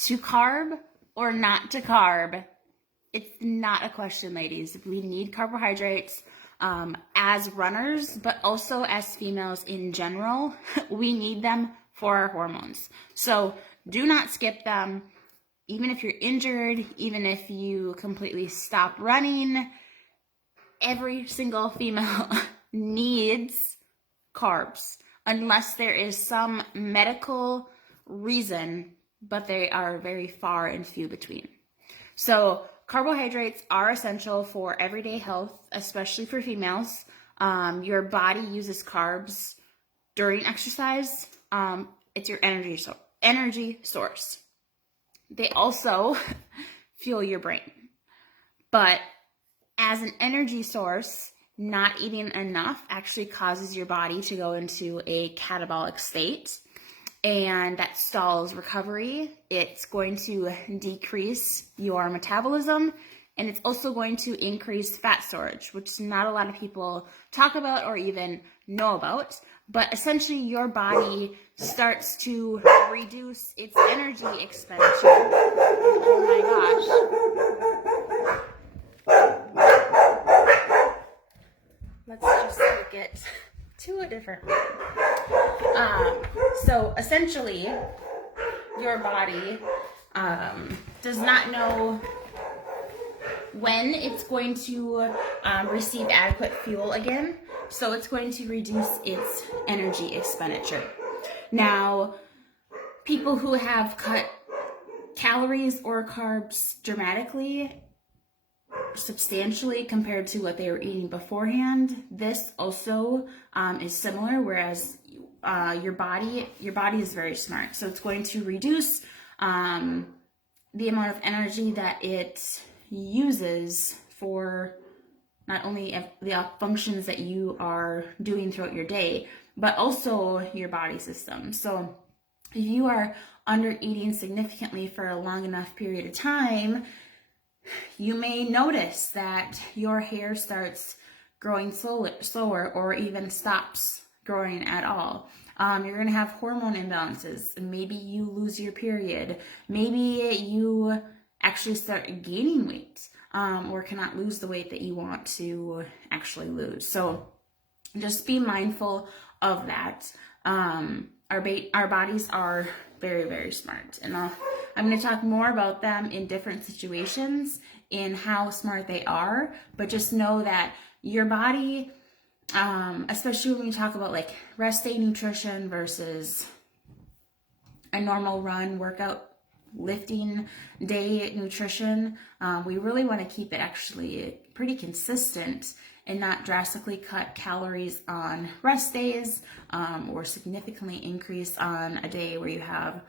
To carb or not to carb, it's not a question, ladies. We need carbohydrates as runners, but also as females in general. We need them for our hormones. So do not skip them. Even if you're injured, even if you completely stop running, every single female needs carbs unless there is some medical reason, but they are very far and few between. So carbohydrates are essential for everyday health, especially for females. Your body uses carbs during exercise. It's your energy source. They also fuel your brain. But as an energy source, not eating enough actually causes your body to go into a catabolic state, and that stalls recovery. It's going to decrease your metabolism, and it's also going to increase fat storage, which not a lot of people talk about or even know about. But essentially, your body starts to reduce its energy expenditure. Oh my gosh. Let's just take it to a different room. So essentially, your body does not know when it's going to receive adequate fuel again. So it's going to reduce its energy expenditure. Now, people who have cut calories or carbs dramatically, substantially compared to what they were eating beforehand, this also is similar, whereas your body is very smart. So it's going to reduce the amount of energy that it uses for not only the functions that you are doing throughout your day, but also your body system. So if you are under eating significantly for a long enough period of time, you may notice that your hair starts growing slower or even stops growing at all. You're going to have hormone imbalances. Maybe you lose your period. Maybe you actually start gaining weight or cannot lose the weight that you want to actually lose. So just be mindful of that. Our bodies are very, very smart. And I'm going to talk more about them in different situations in how smart they are. But just know that your body, especially when we talk about like rest day nutrition versus a normal run, workout, lifting day nutrition, we really want to keep it actually pretty consistent and not drastically cut calories on rest days or significantly increase on a day where you have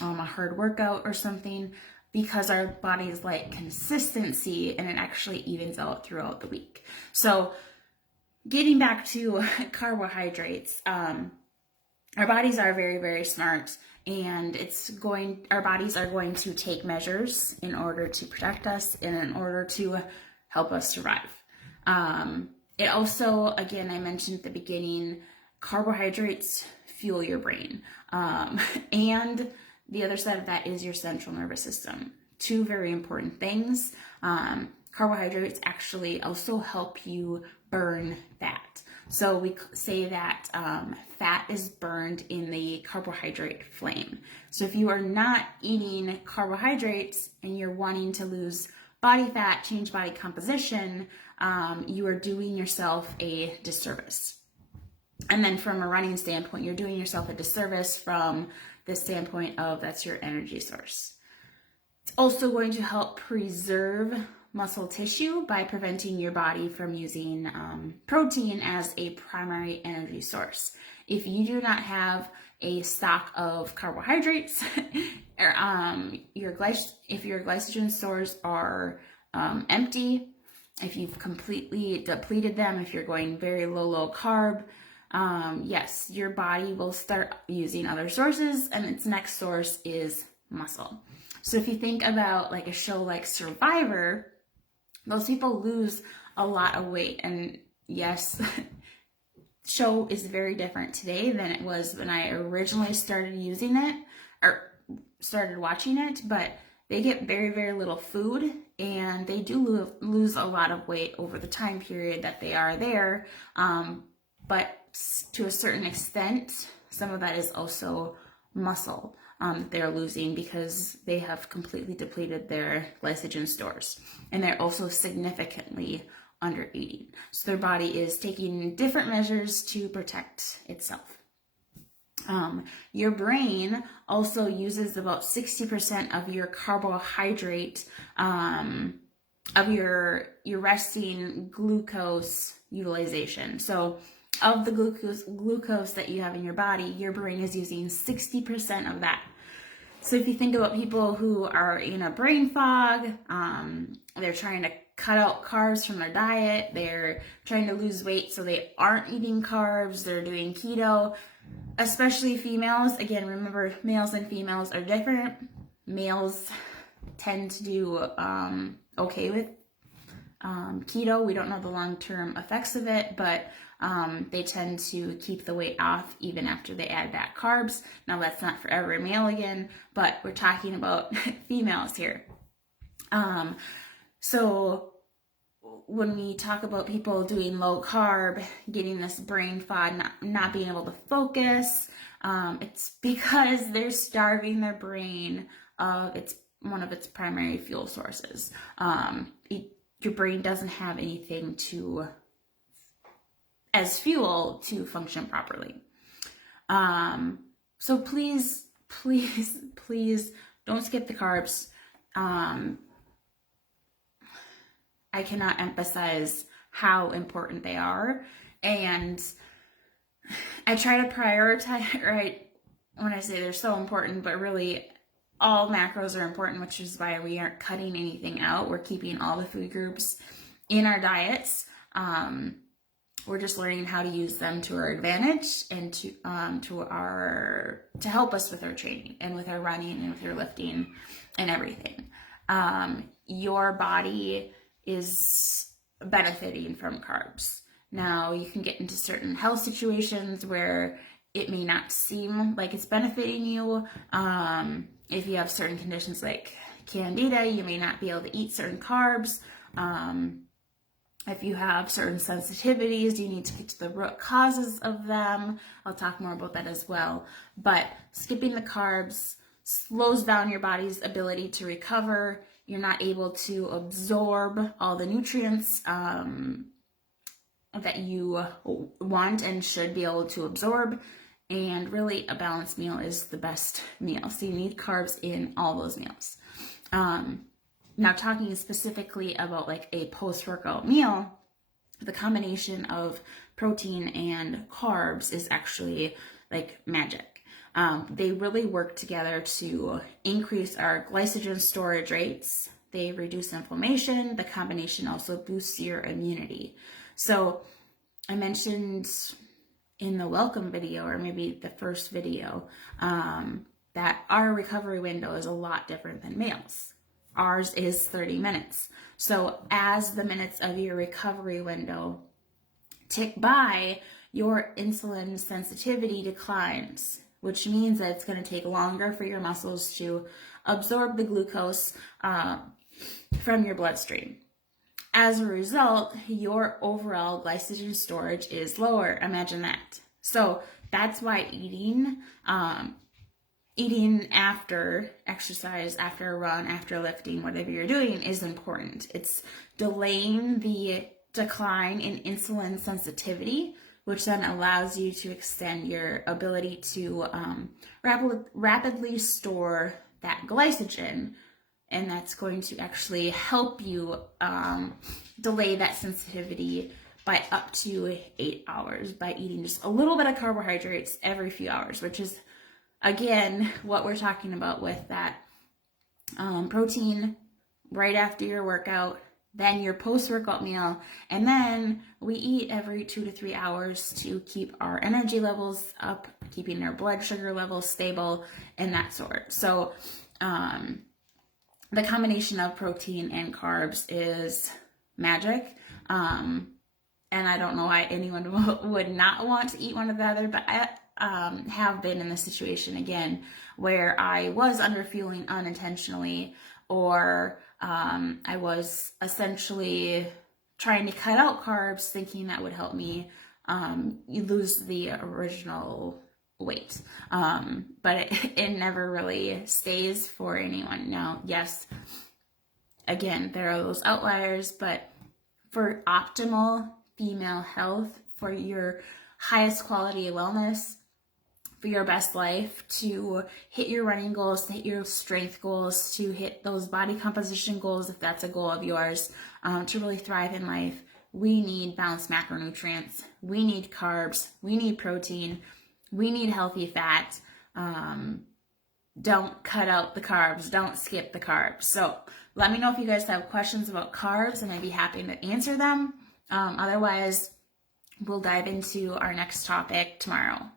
a hard workout or something, because our bodies like consistency and it actually evens out throughout the week. So getting back to carbohydrates, our bodies are very, very smart, and our bodies are going to take measures in order to protect us and in order to help us survive. It also, again, I mentioned at the beginning, carbohydrates fuel your brain. And the other side of that is your central nervous system. Two very important things. Carbohydrates actually also help you burn fat. So we say that fat is burned in the carbohydrate flame. So if you are not eating carbohydrates and you're wanting to lose body fat, change body composition, you are doing yourself a disservice. And then from a running standpoint, you're doing yourself a disservice from the standpoint of that's your energy source. It's also going to help preserve muscle tissue by preventing your body from using protein as a primary energy source. If you do not have a stock of carbohydrates, or if your glycogen stores are empty, if you've completely depleted them, if you're going very low carb, yes, your body will start using other sources, and its next source is muscle. So if you think about like a show like Survivor, those people lose a lot of weight. And yes, show is very different today than it was when I originally started using it, or started watching it, but they get very, very little food, and they do lose a lot of weight over the time period that they are there. But to a certain extent, some of that is also muscle they're losing because they have completely depleted their glycogen stores, and they're also significantly under eating. So their body is taking different measures to protect itself. Your brain also uses about 60% of your carbohydrate, of your resting glucose utilization. So of the glucose that you have in your body, your brain is using 60% of that. So if you think about people who are in a brain fog, they're trying to cut out carbs from their diet, they're trying to lose weight so they aren't eating carbs, they're doing keto, especially females. Again, remember, males and females are different. Males tend to do okay with keto. We don't know the long-term effects of it, but they tend to keep the weight off even after they add back carbs. Now, that's not for every male again, but we're talking about females here. So when we talk about people doing low carb, getting this brain fog, not being able to focus, it's because they're starving their brain of one of its primary fuel sources. Your brain doesn't have anything as fuel to function properly. So please don't skip the carbs. I cannot emphasize how important they are. And I try to prioritize, right? When I say they're so important, but really all macros are important, which is why we aren't cutting anything out. We're keeping all the food groups in our diets. We're just learning how to use them to our advantage and to help us with our training and with our running and with our lifting and everything. Your body is benefiting from carbs. Now, you can get into certain health situations where it may not seem like it's benefiting you. If you have certain conditions like candida, you may not be able to eat certain carbs. If you have certain sensitivities, you need to get to the root causes of them. I'll talk more about that as well. But skipping the carbs slows down your body's ability to recover. You're not able to absorb all the nutrients that you want and should be able to absorb. And really, a balanced meal is the best meal. So you need carbs in all those meals. Now, talking specifically about like a post-workout meal, the combination of protein and carbs is actually like magic. They really work together to increase our glycogen storage rates. They reduce inflammation. The combination also boosts your immunity. So I mentioned in the welcome video, or maybe the first video, that our recovery window is a lot different than males. Ours is 30 minutes. So as the minutes of your recovery window tick by, your insulin sensitivity declines, which means that it's going to take longer for your muscles to absorb the glucose from your bloodstream. As a result, your overall glycogen storage is lower. Imagine that. So that's why eating after exercise, after a run, after lifting, whatever you're doing is important. It's delaying the decline in insulin sensitivity, which then allows you to extend your ability to rapidly store that glycogen. And that's going to actually help you delay that sensitivity by up to 8 hours by eating just a little bit of carbohydrates every few hours, which is, again, what we're talking about with that protein right after your workout, then your post-workout meal, and then we eat every 2 to 3 hours to keep our energy levels up, keeping our blood sugar levels stable, and that sort. So the combination of protein and carbs is magic. And I don't know why anyone would not want to eat one or the other, but have been in the situation again where I was underfueling unintentionally, or I was essentially trying to cut out carbs thinking that would help me you lose the original weight. But it never really stays for anyone. Now, yes, again, there are those outliers, but for optimal female health, for your highest quality of wellness, for your best life, to hit your running goals, to hit your strength goals, to hit those body composition goals, if that's a goal of yours, to really thrive in life, we need balanced macronutrients. We need carbs. We need protein. We need healthy fat. Don't cut out the carbs. Don't skip the carbs. So let me know if you guys have questions about carbs, and I'd be happy to answer them. Otherwise, we'll dive into our next topic tomorrow.